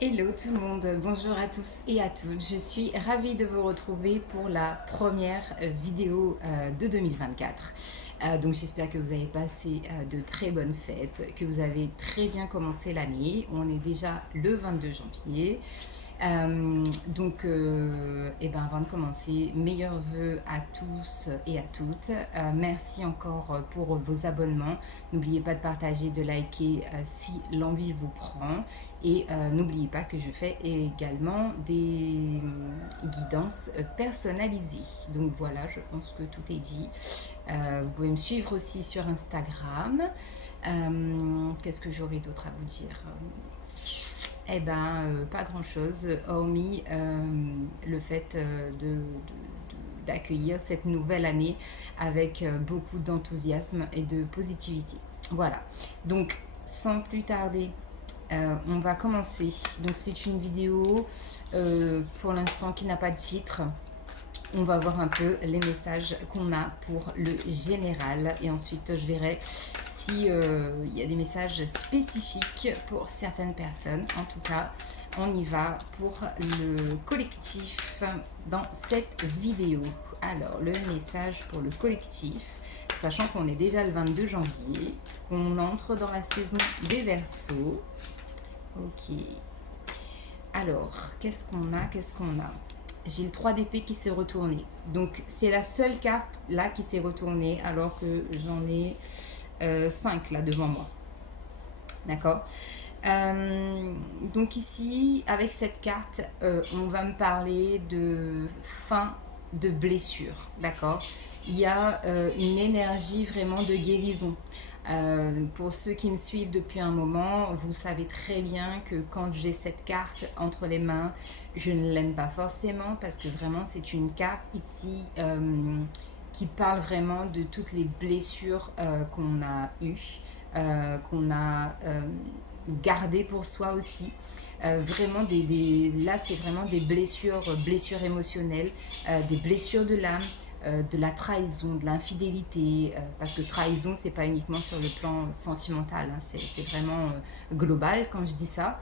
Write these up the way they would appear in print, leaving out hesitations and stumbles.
Hello tout le monde, bonjour à tous et à toutes. Je suis ravie de vous retrouver pour la première vidéo de 2024. Donc j'espère que vous avez passé de très bonnes fêtes, que vous avez très bien commencé l'année. On est déjà le 22 janvier. Avant de commencer, meilleurs vœux à tous et à toutes. Merci encore pour vos abonnements. N'oubliez pas de partager, de liker si l'envie vous prend. Et n'oubliez pas que je fais également des guidances personnalisées. Donc voilà, je pense que tout est dit. Vous pouvez me suivre aussi sur Instagram. Qu'est-ce que j'aurais d'autre à vous dire? Pas grand-chose, hormis le fait d'accueillir cette nouvelle année avec beaucoup d'enthousiasme et de positivité. Voilà, donc sans plus tarder, on va commencer. Donc c'est une vidéo pour l'instant qui n'a pas de titre. On va voir un peu les messages qu'on a pour le général et ensuite je verrai si y a des messages spécifiques pour certaines personnes. En tout cas, on y va pour le collectif dans cette vidéo. Alors, le message pour le collectif, sachant qu'on est déjà le 22 janvier, qu'on entre dans la saison des Verseaux. Ok. Alors, qu'est-ce qu'on a? J'ai le 3 d'épée qui s'est retourné. Donc, c'est la seule carte là qui s'est retournée alors que j'en ai 5 là devant moi. D'accord. Donc ici, avec cette carte, on va me parler de fin de blessure. D'accord. Il y a une énergie vraiment de guérison. Pour ceux qui me suivent depuis un moment, vous savez très bien que quand j'ai cette carte entre les mains, je ne l'aime pas forcément parce que vraiment c'est une carte ici qui parle vraiment de toutes les blessures qu'on a eues, qu'on a gardées pour soi aussi. Là c'est vraiment des blessures émotionnelles, des blessures de l'âme, de la trahison, de l'infidélité, parce que trahison, c'est pas uniquement sur le plan sentimental, hein, c'est vraiment global quand je dis ça.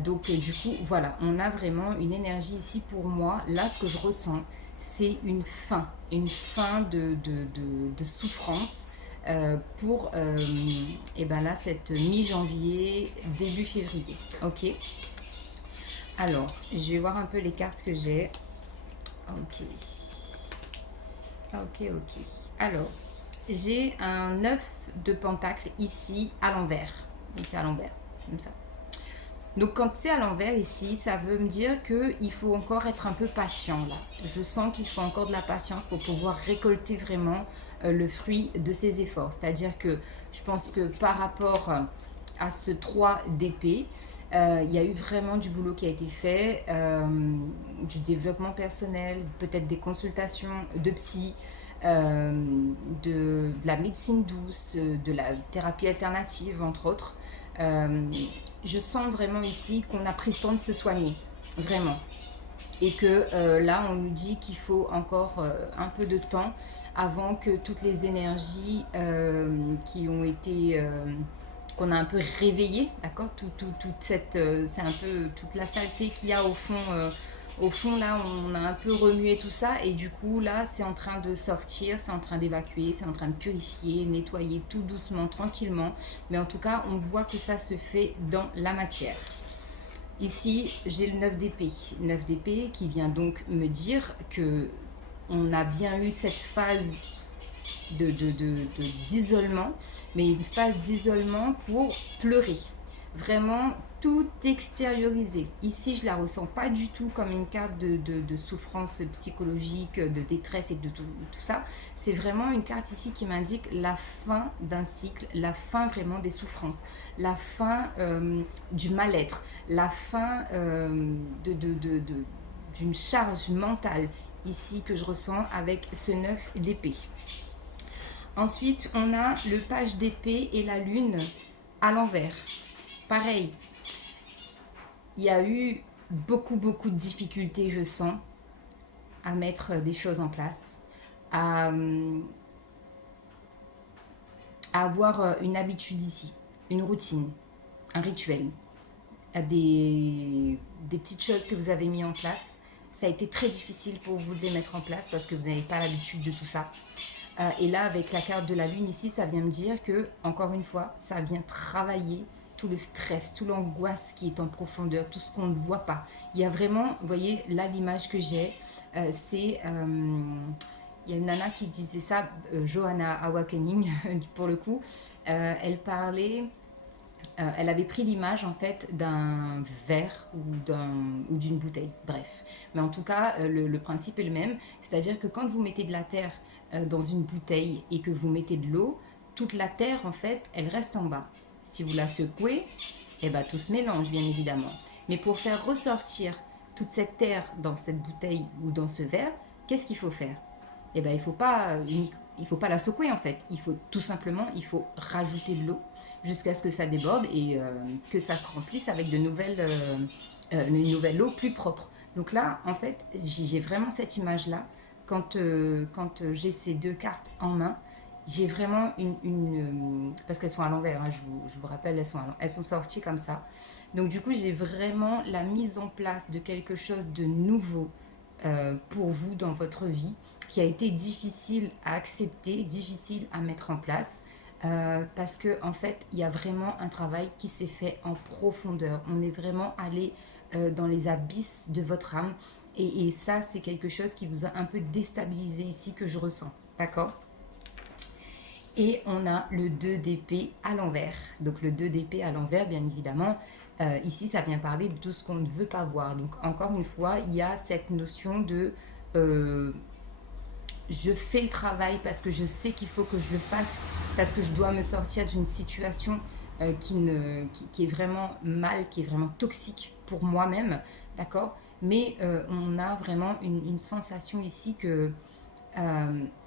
Du coup, voilà, on a vraiment une énergie ici pour moi. Là, ce que je ressens, c'est une fin de souffrance pour là, cette mi-janvier, début février. Ok. Alors, je vais voir un peu les cartes que j'ai. Ok. Ok, ok. Alors, j'ai un 9 de pentacle ici à l'envers. Donc c'est à l'envers, comme ça. Donc quand c'est à l'envers ici, ça veut me dire qu'il faut encore être un peu patient là. Je sens qu'il faut encore de la patience pour pouvoir récolter vraiment le fruit de ses efforts. C'est-à-dire que je pense que par rapport à ce 3 d'épée, il y a eu vraiment du boulot qui a été fait, du développement personnel, peut-être des consultations de psy, de la médecine douce, de la thérapie alternative, entre autres. Euh, je sens vraiment ici qu'on a pris le temps de se soigner, vraiment. Et que là, on nous dit qu'il faut encore un peu de temps avant que toutes les énergies qui ont été qu'on a un peu réveillé, d'accord, toute cette, c'est un peu toute la saleté qu'il y a au fond là, on a un peu remué tout ça et du coup là, c'est en train de sortir, c'est en train d'évacuer, c'est en train de purifier, nettoyer tout doucement, tranquillement, mais en tout cas, on voit que ça se fait dans la matière. Ici, j'ai le 9 d'épée. 9 d'épée qui vient donc me dire que on a bien eu cette phase d'isolement, mais une phase d'isolement pour pleurer. Vraiment tout extérioriser. Ici, je la ressens pas du tout comme une carte de souffrance psychologique, de détresse et de tout ça. C'est vraiment une carte ici qui m'indique la fin d'un cycle, la fin vraiment des souffrances, la fin du mal-être, la fin d'une charge mentale ici que je ressens avec ce 9 d'épée. Ensuite, on a le page d'épée et la lune à l'envers. Pareil, il y a eu beaucoup de difficultés, je sens, à mettre des choses en place, à, à avoir une habitude ici, une routine, un rituel. des petites choses que vous avez mis en place. Ça a été très difficile pour vous de les mettre en place parce que vous n'avez pas l'habitude de tout ça. Et là, avec la carte de la lune ici, ça vient me dire que, encore une fois, ça vient travailler tout le stress, toute l'angoisse qui est en profondeur, tout ce qu'on ne voit pas. Il y a vraiment, vous voyez, là, l'image que j'ai, c'est... il y a une nana qui disait ça, Johanna Awakening, pour le coup. Elle parlait... elle avait pris l'image en fait d'un verre ou d'une bouteille, bref. Mais en tout cas, le principe est le même, c'est-à-dire que quand vous mettez de la terre dans une bouteille et que vous mettez de l'eau, toute la terre en fait, elle reste en bas. Si vous la secouez, eh ben, tout se mélange bien évidemment. Mais pour faire ressortir toute cette terre dans cette bouteille ou dans ce verre, qu'est-ce qu'il faut faire? Eh ben, il faut pas la secouer en fait. Il faut tout simplement, il faut rajouter de l'eau jusqu'à ce que ça déborde et que ça se remplisse avec une nouvelle eau plus propre. Donc là, en fait, j'ai vraiment cette image-là. Quand j'ai ces deux cartes en main, j'ai vraiment parce qu'elles sont à l'envers, hein, je vous rappelle, elles sont sorties comme ça. Donc du coup, j'ai vraiment la mise en place de quelque chose de nouveau pour vous dans votre vie, qui a été difficile à accepter, difficile à mettre en place, parce que en fait, il y a vraiment un travail qui s'est fait en profondeur. On est vraiment allé dans les abysses de votre âme, et ça, c'est quelque chose qui vous a un peu déstabilisé ici, que je ressens, d'accord? Et on a le 2 d'épée à l'envers. Donc le 2 d'épée à l'envers, bien évidemment, ici, ça vient parler de tout ce qu'on ne veut pas voir. Donc encore une fois, il y a cette notion de euh, je fais le travail parce que je sais qu'il faut que je le fasse, parce que je dois me sortir d'une situation qui est vraiment mal, qui est vraiment toxique pour moi-même, d'accord? Mais on a vraiment une sensation ici que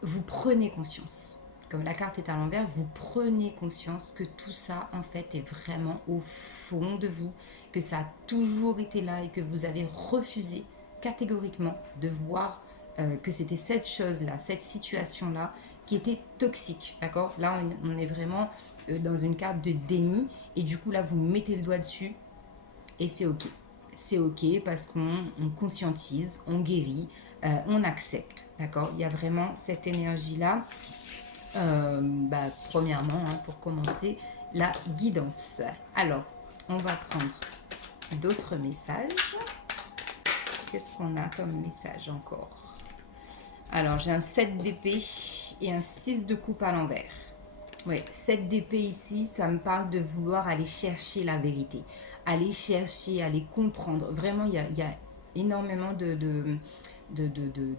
vous prenez conscience. Comme la carte est à l'envers, vous prenez conscience que tout ça, en fait, est vraiment au fond de vous, que ça a toujours été là et que vous avez refusé catégoriquement de voir que c'était cette chose-là, cette situation-là, qui était toxique, d'accord? Là, on est vraiment dans une carte de déni, et du coup, là, vous mettez le doigt dessus, et c'est ok. C'est ok parce qu'on conscientise, on guérit, on accepte, d'accord? Il y a vraiment cette énergie-là. Premièrement, hein, pour commencer, la guidance. Alors, on va prendre d'autres messages. Qu'est-ce qu'on a comme message encore? Alors, j'ai un 7 d'épée et un 6 de coupe à l'envers. Ouais, 7 d'épée ici, ça me parle de vouloir aller chercher la vérité. Aller chercher, aller comprendre. Vraiment, il y a énormément de, de, de, de,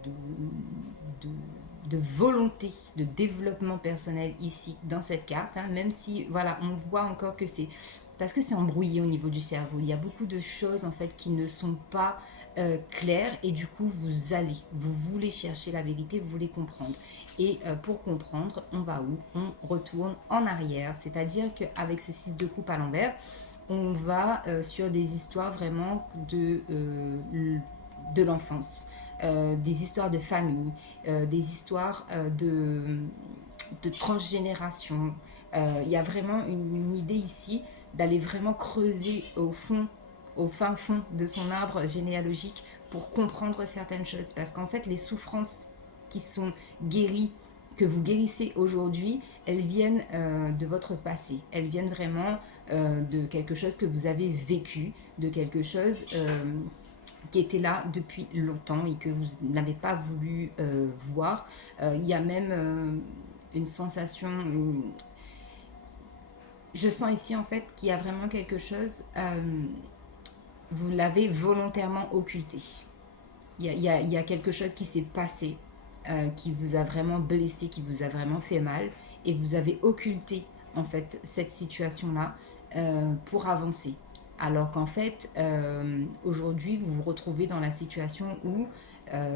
de volonté, de développement personnel ici, dans cette carte. Hein, même si, voilà, on voit encore que c'est... Parce que c'est embrouillé au niveau du cerveau. Il y a beaucoup de choses, en fait, qui ne sont pas claires. Et du coup, vous voulez chercher la vérité, vous voulez comprendre. Et pour comprendre, on va où? On retourne en arrière. C'est-à-dire qu'avec ce 6 de coupe à l'envers, on va sur des histoires vraiment de l'enfance. Des histoires de famille, des histoires de transgénération. Il y a vraiment une idée ici d'aller vraiment creuser au fin fond de son arbre généalogique pour comprendre certaines choses. Parce qu'en fait, les souffrances qui sont guéries, que vous guérissez aujourd'hui, elles viennent de votre passé. Elles viennent vraiment de quelque chose que vous avez vécu, de quelque chose qui était là depuis longtemps et que vous n'avez pas voulu voir. Il y a même une sensation... je sens ici en fait qu'il y a vraiment quelque chose, vous l'avez volontairement occulté. Il y a quelque chose qui s'est passé, qui vous a vraiment blessé, qui vous a vraiment fait mal, et vous avez occulté en fait cette situation-là pour avancer. Alors qu'en fait, aujourd'hui, vous vous retrouvez dans la situation où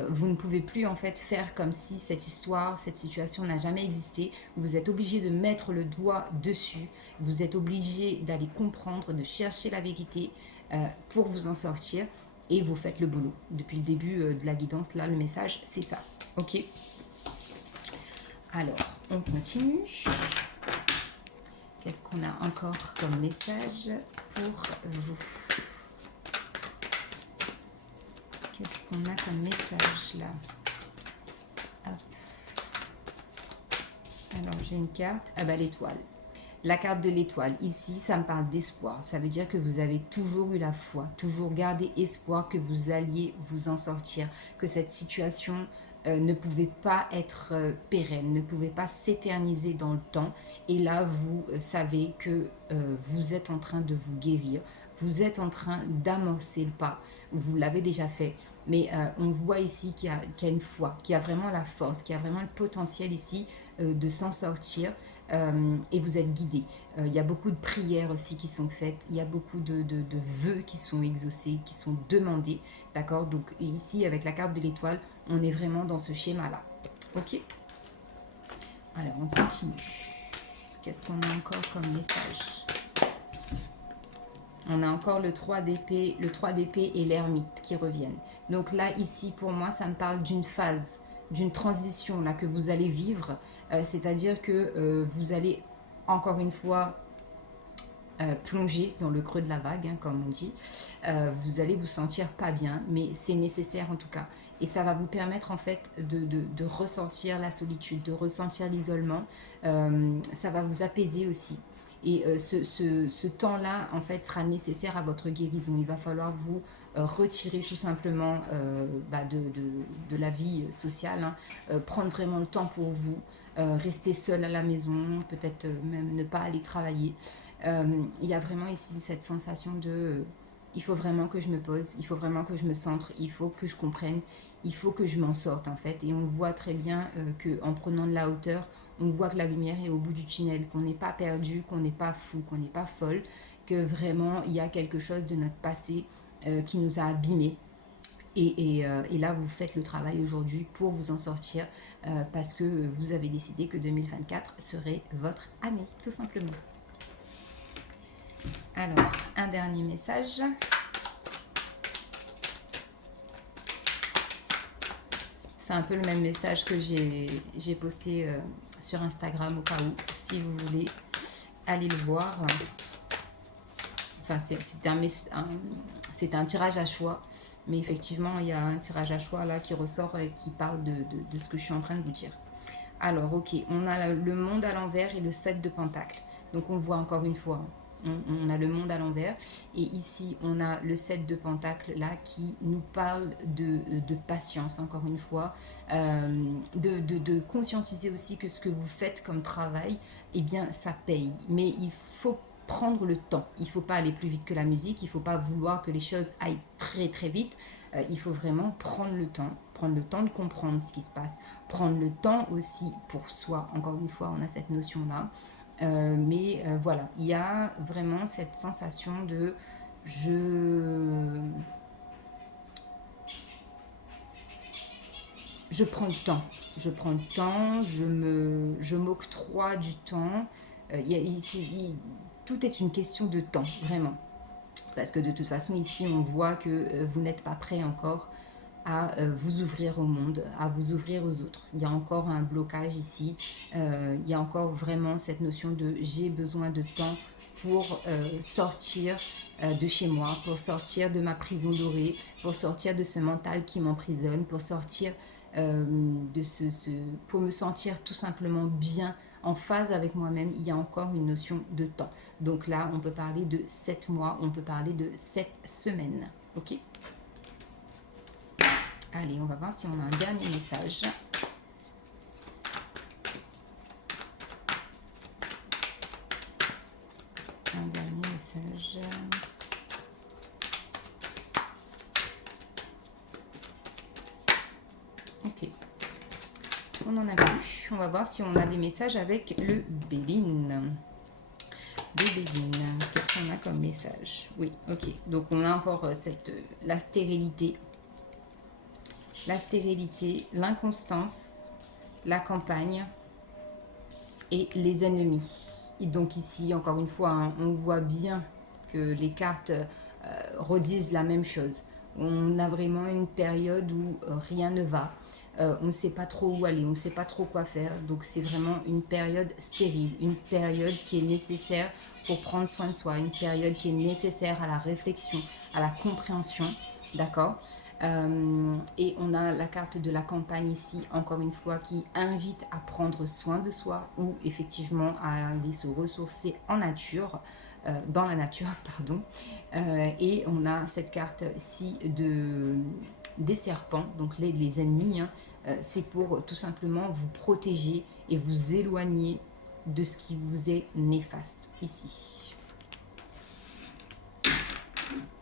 vous ne pouvez plus en fait faire comme si cette histoire, cette situation n'a jamais existé. Vous êtes obligé de mettre le doigt dessus. Vous êtes obligé d'aller comprendre, de chercher la vérité pour vous en sortir. Et vous faites le boulot. Depuis le début de la guidance, là, le message, c'est ça. Ok. Alors, on continue. Qu'est-ce qu'on a encore comme message pour vous? Qu'est-ce qu'on a comme message là? Hop. Alors j'ai une carte, ah bah l'étoile. La carte de l'étoile, ici, ça me parle d'espoir. Ça veut dire que vous avez toujours eu la foi, toujours gardé espoir que vous alliez vous en sortir, que cette situation ne pouvait pas être pérenne, ne pouvait pas s'éterniser dans le temps. Et là, vous savez que vous êtes en train de vous guérir, vous êtes en train d'amorcer le pas. Vous l'avez déjà fait, mais on voit ici qu'il y a une foi, qu'il y a vraiment la force, qu'il y a vraiment le potentiel ici de s'en sortir. Et vous êtes guidé. Il y a beaucoup de prières aussi qui sont faites, il y a beaucoup de vœux qui sont exaucés, qui sont demandés, d'accord? Donc ici, avec la carte de l'étoile, on est vraiment dans ce schéma-là. Ok? Alors, on continue. Qu'est-ce qu'on a encore comme message? On a encore le 3 d'épée, et l'ermite qui reviennent. Donc là, ici, pour moi, ça me parle d'une phase, d'une transition là que vous allez vivre. C'est-à-dire que vous allez, encore une fois, plonger dans le creux de la vague, hein, comme on dit. Vous allez vous sentir pas bien, mais c'est nécessaire en tout cas. Et ça va vous permettre en fait de ressentir la solitude, de ressentir l'isolement. Ça va vous apaiser aussi. Et ce temps-là, en fait, sera nécessaire à votre guérison. Il va falloir vous retirer tout simplement de la vie sociale, hein, prendre vraiment le temps pour vous, rester seul à la maison, peut-être même ne pas aller travailler. Il y a vraiment ici cette sensation de il faut vraiment que je me pose, il faut vraiment que je me centre, il faut que je comprenne, il faut que je m'en sorte en fait. Et on voit très bien qu'en prenant de la hauteur, on voit que la lumière est au bout du tunnel, qu'on n'est pas perdu, qu'on n'est pas fou, qu'on n'est pas folle, que vraiment il y a quelque chose de notre passé qui nous a abîmés. Et là, vous faites le travail aujourd'hui pour vous en sortir parce que vous avez décidé que 2024 serait votre année, tout simplement. Alors, un dernier message. C'est un peu le même message que j'ai posté sur Instagram au cas où, si vous voulez aller le voir. Enfin, c'est un tirage à choix. Mais effectivement, il y a un tirage à choix là qui ressort et qui parle de ce que je suis en train de vous dire. Alors, ok, on a le monde à l'envers et le 7 de pentacles. Donc, on voit encore une fois, on a le monde à l'envers. Et ici, on a le 7 de pentacles là qui nous parle de patience, encore une fois. De conscientiser aussi que ce que vous faites comme travail, eh bien, ça paye. Mais il faut prendre le temps. Il ne faut pas aller plus vite que la musique, il ne faut pas vouloir que les choses aillent très très vite. Il faut vraiment prendre le temps de comprendre ce qui se passe, prendre le temps aussi pour soi. Encore une fois, on a cette notion-là. Mais voilà, il y a vraiment cette sensation de je prends le temps. Je prends le temps, je m'octroie du temps. Tout est une question de temps, vraiment. Parce que de toute façon, ici, on voit que vous n'êtes pas prêt encore à vous ouvrir au monde, à vous ouvrir aux autres. Il y a encore un blocage ici. Il y a encore vraiment cette notion de j'ai besoin de temps pour sortir de chez moi, pour sortir de ma prison dorée, pour sortir de ce mental qui m'emprisonne, pour sortir pour me sentir tout simplement bien en phase avec moi-même. Il y a encore une notion de temps. Donc là, on peut parler de 7 mois, on peut parler de 7 semaines. Ok ? Allez, on va voir si on a un dernier message. Un dernier message. Ok. On en a plus. On va voir si on a des messages avec le Béline. Qu'est-ce qu'on a comme message? Oui, ok. Donc on a encore la stérilité. La stérilité, l'inconstance, la campagne et les ennemis. Et donc ici, encore une fois, hein, on voit bien que les cartes redisent la même chose. On a vraiment une période où rien ne va. On ne sait pas trop où aller, on ne sait pas trop quoi faire. Donc c'est vraiment une période stérile, une période qui est nécessaire pour prendre soin de soi, une période qui est nécessaire à la réflexion, à la compréhension, d'accord ? Et on a la carte de la campagne ici, encore une fois, qui invite à prendre soin de soi ou effectivement à aller se ressourcer en nature, dans la nature, pardon. Et on a cette carte ici des serpents, donc les ennemis, hein. C'est pour tout simplement vous protéger et vous éloigner de ce qui vous est néfaste ici.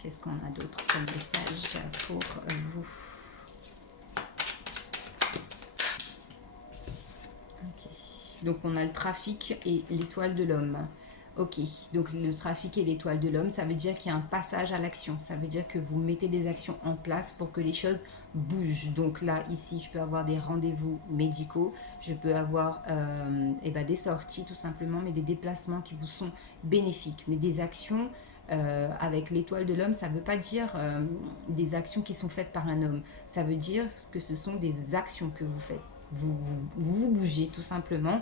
Qu'est-ce qu'on a d'autre comme message pour vous? Okay. Donc on a le trafic et l'étoile de l'homme. Ok, donc le trafic et l'étoile de l'homme, ça veut dire qu'il y a un passage à l'action. Ça veut dire que vous mettez des actions en place pour que les choses bougent. Donc là, ici, je peux avoir des rendez-vous médicaux, je peux avoir des sorties tout simplement, mais des déplacements qui vous sont bénéfiques. Mais des actions avec l'étoile de l'homme, ça ne veut pas dire des actions qui sont faites par un homme. Ça veut dire que ce sont des actions que vous faites. Vous bougez tout simplement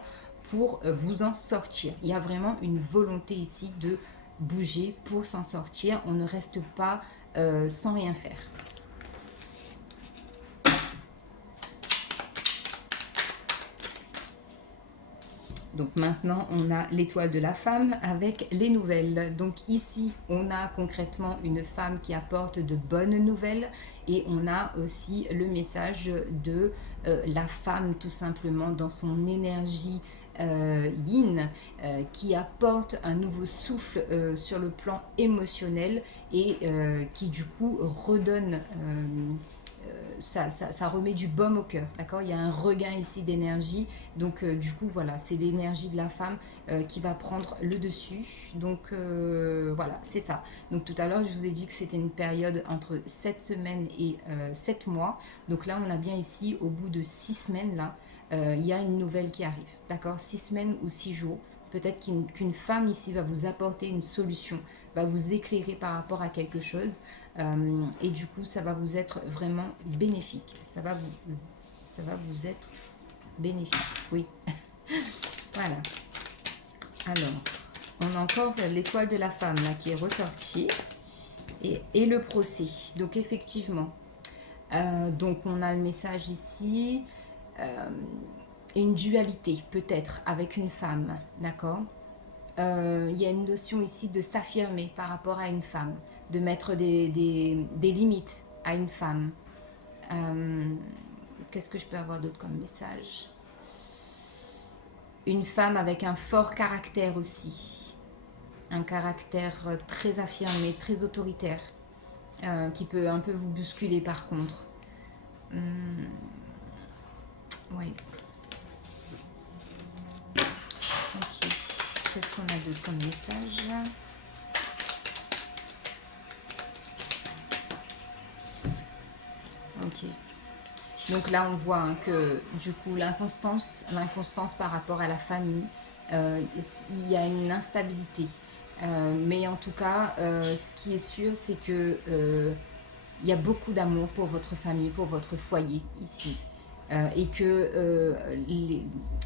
pour vous en sortir. Il y a vraiment une volonté ici de bouger pour s'en sortir. On ne reste pas sans rien faire. Donc maintenant, on a l'étoile de la femme avec les nouvelles. Donc ici, on a concrètement une femme qui apporte de bonnes nouvelles et on a aussi le message de la femme tout simplement dans son énergie yin qui apporte un nouveau souffle sur le plan émotionnel et qui du coup redonne ça remet du baume au cœur, d'accord? Il y a un regain ici d'énergie, donc du coup voilà, c'est l'énergie de la femme qui va prendre le dessus, donc voilà, c'est ça. Donc tout à l'heure je vous ai dit que c'était une période entre 7 semaines et 7 mois, donc là on a bien ici au bout de 6 semaines là, il y a une nouvelle qui arrive, d'accord? 6 semaines ou 6 jours, peut-être qu'une femme ici va vous apporter une solution, va vous éclairer par rapport à quelque chose. Et du coup, ça va vous être vraiment bénéfique. Ça va vous être bénéfique. Oui. Voilà. Alors, on a encore l'étoile de la femme là, qui est ressortie. Et le procès. Donc, effectivement. Donc, on a le message ici. Une dualité, peut-être, avec une femme. D'accord? Il y a une notion ici de s'affirmer par rapport à une femme, de mettre des limites à une femme. Qu'est-ce que je peux avoir d'autre comme message? Une femme avec un fort caractère aussi, un caractère très affirmé, très autoritaire, qui peut un peu vous bousculer par contre. Oui. Ok. Qu'est-ce qu'on a d'autre comme message? Ok. Donc là, on voit hein, que du coup, l'inconstance par rapport à la famille, il y a une instabilité. Mais en tout cas, ce qui est sûr, c'est que il y a beaucoup d'amour pour votre famille, pour votre foyer ici. Et que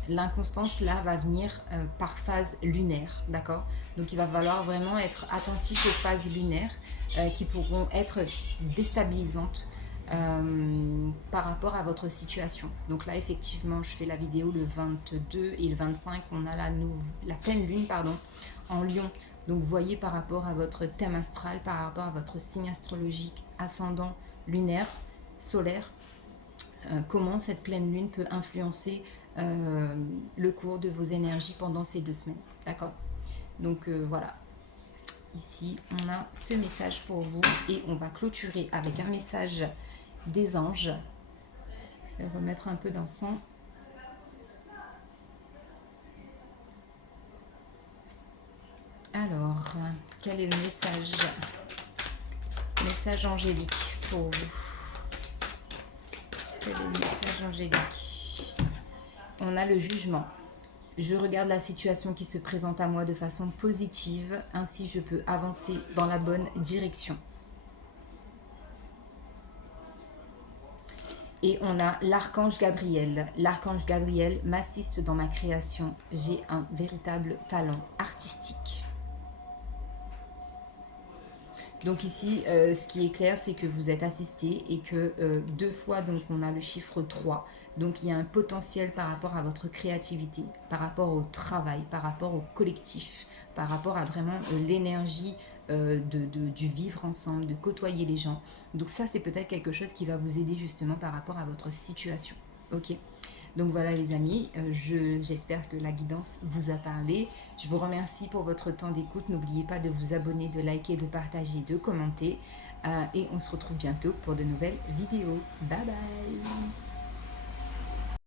l'inconstance là va venir par phase lunaire, d'accord? Donc il va falloir vraiment être attentif aux phases lunaires qui pourront être déstabilisantes par rapport à votre situation. Donc là effectivement je fais la vidéo le 22 et le 25, on a la pleine lune en Lion. Donc vous voyez par rapport à votre thème astral, par rapport à votre signe astrologique, ascendant, lunaire, solaire, comment cette pleine lune peut influencer le cours de vos énergies pendant ces 2 semaines. D'accord? Donc voilà. Ici, on a ce message pour vous et on va clôturer avec un message des anges. Je vais remettre un peu d'encens. Alors, quel est le message? Message angélique pour vous. Quel est le message angélique? On a le jugement. Je regarde la situation qui se présente à moi de façon positive, ainsi je peux avancer dans la bonne direction. Et on a l'archange Gabriel. L'archange Gabriel m'assiste dans ma création. J'ai un véritable talent artistique. Donc ici, ce qui est clair, c'est que vous êtes assisté et que 2 fois, donc on a le chiffre 3. Donc il y a un potentiel par rapport à votre créativité, par rapport au travail, par rapport au collectif, par rapport à vraiment l'énergie du vivre ensemble, de côtoyer les gens. Donc ça, c'est peut-être quelque chose qui va vous aider justement par rapport à votre situation. Ok. Donc voilà les amis, j'espère que la guidance vous a parlé. Je vous remercie pour votre temps d'écoute. N'oubliez pas de vous abonner, de liker, de partager, de commenter. Et on se retrouve bientôt pour de nouvelles vidéos. Bye bye.